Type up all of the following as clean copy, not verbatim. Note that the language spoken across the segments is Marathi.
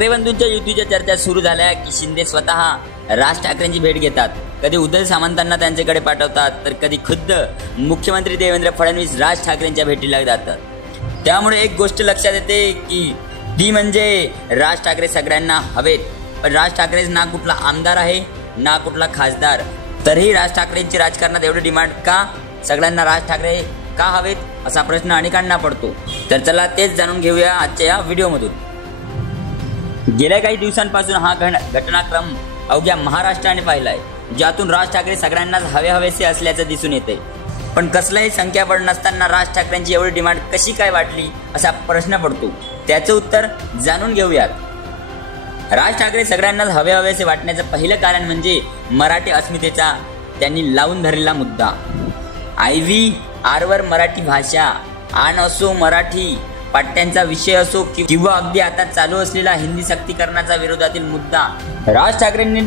ठाकरे बंधूंच्या युतीच्या चर्चा सुरू झाल्या की शिंदे स्वतः राज ठाकरेंची भेट घेतात। कधी उद्धव सामंतांना त्यांच्याकडे पाठवतात तर कधी खुद्द मुख्यमंत्री देवेंद्र फडणवीस राज ठाकरेंच्या भेटीला जातात। त्यामुळे एक गोष्ट लक्षात येते की ती म्हणजे राज ठाकरे सगळ्यांना हवेत, पण राज ठाकरे ना कुठला आमदार आहे ना कुठला खासदार, तरीही राज ठाकरेंची राजकारणात एवढी डिमांड का? सगळ्यांना राज ठाकरे का हवेत असा प्रश्न अनेकांना पडतो। तर चला तेच जाणून घेऊया आजच्या या व्हिडिओमधून। गेल्या काही दिवसांपासून हा घटनाक्रम अवघ्या महाराष्ट्राने पाहिलाय, ज्यातून राज ठाकरे सगळ्यांनाच हवेहवेसे असल्याचं दिसून येते। पण कसलाही संख्याबळ नसताना राज ठाकरेंची एवढी डिमांड कशी काय वाटली असा प्रश्न पडतो। त्याचं उत्तर जाणून घेऊयात। राज ठाकरे सगळ्यांनाच हवेहवेसे वाटण्याचं पहिलं कारण म्हणजे मराठी अस्मितेचा त्यांनी लावून धरलेला मुद्दा। IVR वर मराठी भाषा आण असो, मराठी पाट्यांचा विषय असो किंवा अगदी आता चालू असलेला हिंदी सक्तीकरणाचा विरोधातील मुद्दा, राज ठाकरेंनी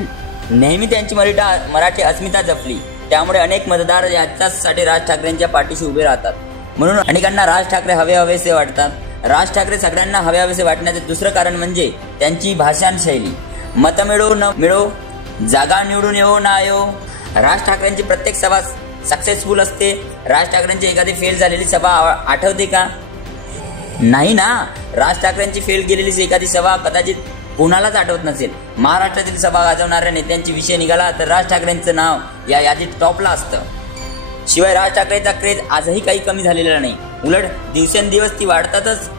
नेहमी त्यांची मराठी अस्मिता जपली। त्यामुळे अनेक मतदार याच्यासाठी राज ठाकरेंच्या पाठीशी उभे राहतात। म्हणून अनेकांना राज ठाकरे हवेहवेसे वाटतात। राज ठाकरे सगळ्यांना हवेहवेसे वाटण्याचं दुसरं कारण म्हणजे त्यांची भाषण शैली। मत मिळो न मिळो, जागा निवडून येऊ ना येऊ, राज ठाकरेंची प्रत्येक सभा सक्सेसफुल असते। राज ठाकरेंची एखादी फेल झालेली सभा आठवते का? नाही ना। राज ठाकरेंची फेल गेलेली एखादी सभा कदाचित कोणालाच आठवत नसेल। महाराष्ट्रातील सभा गाजवणाऱ्या नेत्यांची विषय निघाला तर राज ठाकरेंचं नाव या यादीत टॉपला असतं। शिवाय राज ठाकरेचा क्रेज आजही काही कमी झालेला नाही, उलट दिवसेंदिवस ती वाढतातच।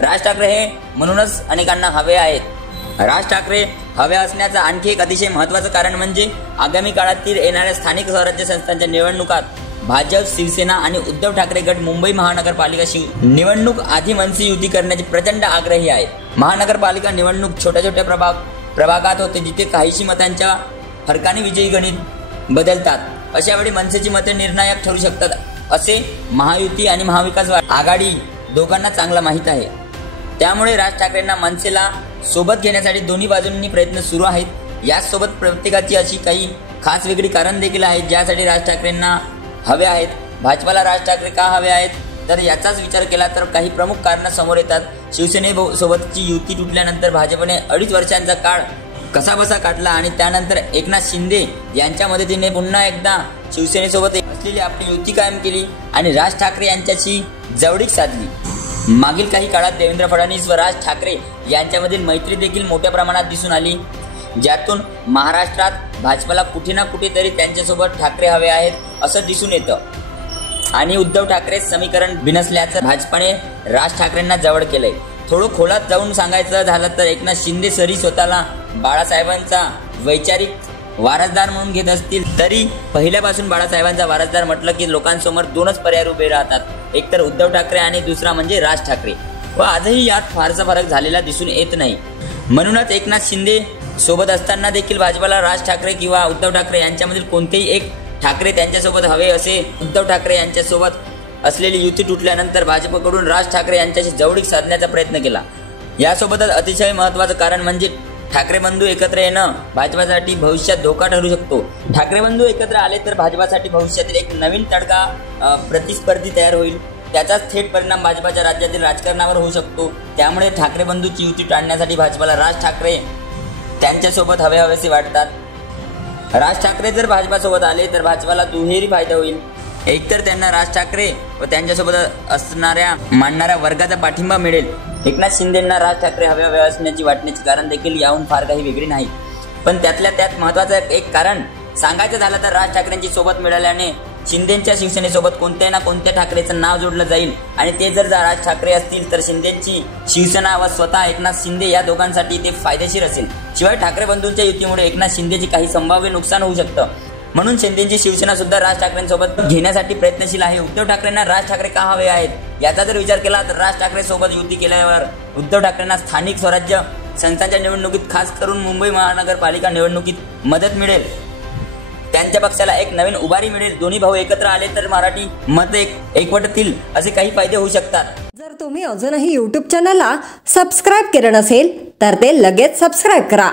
राज ठाकरे हे म्हणूनच अनेकांना हवे आहेत। राज ठाकरे हवे असण्याचं आणखी एक अतिशय महत्त्वाचं कारण म्हणजे आगामी काळातील येणाऱ्या स्थानिक स्वराज्य संस्थांच्या निवडणुकात भाजप, शिवसेना आणि उद्धव ठाकरे गट मुंबई महानगरपालिका निवडणूक आधी मनसे युती करण्याचे प्रचंड आग्रही आहेत। महानगरपालिका निवडणूक छोट्या छोट्या प्रभागात होते, जिथे काहीशी मतांच्या फरकाने विजयी गणित बदलतात। अशा वेळी मनसेची मते निर्णायक ठरू शकतात असे महायुती आणि महाविकास आघाडी दोघांना चांगला माहीत आहे। त्यामुळे राज ठाकरेंना मनसेला सोबत घेण्यासाठी दोन्ही बाजूंनी प्रयत्न सुरू आहेत। याचसोबत प्रत्येकाची अशी काही खास वेगळी कारण देखील आहेत ज्यासाठी राज ठाकरेंना हवे आहेत। भाजपाला राज ठाकरे का हवे आहेत तर याचाच विचार केला तर काही प्रमुख कारणं समोर येतात। शिवसेनेसोबतची युती तुटल्यानंतर भाजपने 2.5 वर्षांचा काळ कसाबसा काढला आणि त्यानंतर एकनाथ शिंदे यांच्या मदतीने पुन्हा एकदा शिवसेनेसोबत असलेली आपली युती कायम केली आणि राज ठाकरे यांच्याशी जवळीक साधली। मागील काही काळात देवेंद्र फडणवीस व राज ठाकरे यांच्यामधील मैत्री देखील मोठ्या प्रमाणात दिसून आली, ज्यातून महाराष्ट्रात भाजपला कुठे ना कुठेतरी त्यांच्यासोबत ठाकरे हवे आहेत असं दिसून येतं आणि उद्धव ठाकरे समीकरण बिनसल्याचं भाजपाने राज ठाकरेंना जवळ केलंय। थोडं खोलात जाऊन सांगायचं झालं तर एकनाथ शिंदे सरी स्वतःला बाळासाहेबांचा वैचारिक वारसदार म्हणून घेत असतील तरी पहिल्यापासून बाळासाहेबांचा वारसदार म्हटलं की लोकांसमोर दोनच पर्याय उभे राहतात, एक तर उद्धव ठाकरे आणि दुसरा म्हणजे राज ठाकरे, व आजही यात फारसा फरक झालेला दिसून येत नाही। म्हणूनच एकनाथ शिंदे सोबत असताना देखील भाजपाला राज ठाकरे किंवा उद्धव ठाकरे यांच्यामधील कोणतेही एक ठाकरे त्यांच्यासोबत हवे असे उद्धव ठाकरे यांच्यासोबत असलेली युती तुटल्यानंतर भाजपकडून राज ठाकरे यांच्याशी जवळीक साधण्याचा प्रयत्न केला। यासोबतच अतिशय महत्त्वाचं कारण म्हणजे ठाकरे बंधू एकत्र येणं भाजपासाठी भविष्यात धोका ठरू शकतो। ठाकरे बंधू एकत्र आले तर भाजपासाठी भविष्यातील एक नवीन तडका प्रतिस्पर्धी तयार होईल, त्याचाच थेट परिणाम भाजपाच्या राज्यातील राजकारणावर होऊ शकतो। त्यामुळे ठाकरे बंधूची युती टाळण्यासाठी भाजपाला राज ठाकरे त्यांच्यासोबत हवेहवेसे वाटतात। राज ठाकरे जर भाजपासोबत आले तर भाजपाला दुहेरी फायदा होईल, एकतर त्यांना राज ठाकरे व त्यांच्यासोबत असणाऱ्या मानणाऱ्या वर्गाचा पाठिंबा मिळेल। एकनाथ शिंदेंना राज ठाकरे हवे असण्याची वाटण्याची कारण देखील याहून फार काही वेगळी नाही, पण त्यातल्या त्यात महत्त्वाचं एक कारण सांगायचं झालं तर राज ठाकरेंची सोबत मिळाल्याने शिंदेच्या शिवसेनेसोबत कोणत्या ना कोणत्या ठाकरेचं नाव जोडलं जाईल आणि ते जर राज ठाकरे असतील तर शिंदेची शिवसेना व स्वतः एकनाथ शिंदे या दोघांसाठी ते फायदेशीर असेल। शिवाय ठाकरे बंधूंच्या युतीमुळे एकनाथ शिंदेचे काही संभाव्य नुकसान होऊ शकतं, म्हणून शिंदेची शिवसेना सुद्धा राज ठाकरेंसोबत घेण्यासाठी प्रयत्नशील आहे। उद्धव ठाकरेंना राज ठाकरे का हवे आहेत याचा जर विचार केला तर राज ठाकरे सोबत युती केल्यावर उद्धव ठाकरेंना स्थानिक स्वराज्य संस्थांच्या निवडणुकीत खास करून मुंबई महानगरपालिका निवडणुकीत मदत मिळेल, त्यांच्या पक्षाला एक नवीन उभारी मिळेल। दोन्ही भाऊ एकत्र आले तर मराठी मत एकवटतील असे काही फायदे होऊ शकतात। जर तुम्ही अजूनही YouTube चॅनलला सबस्क्राइब केलं नसेल तर ते लगेच सबस्क्राइब करा।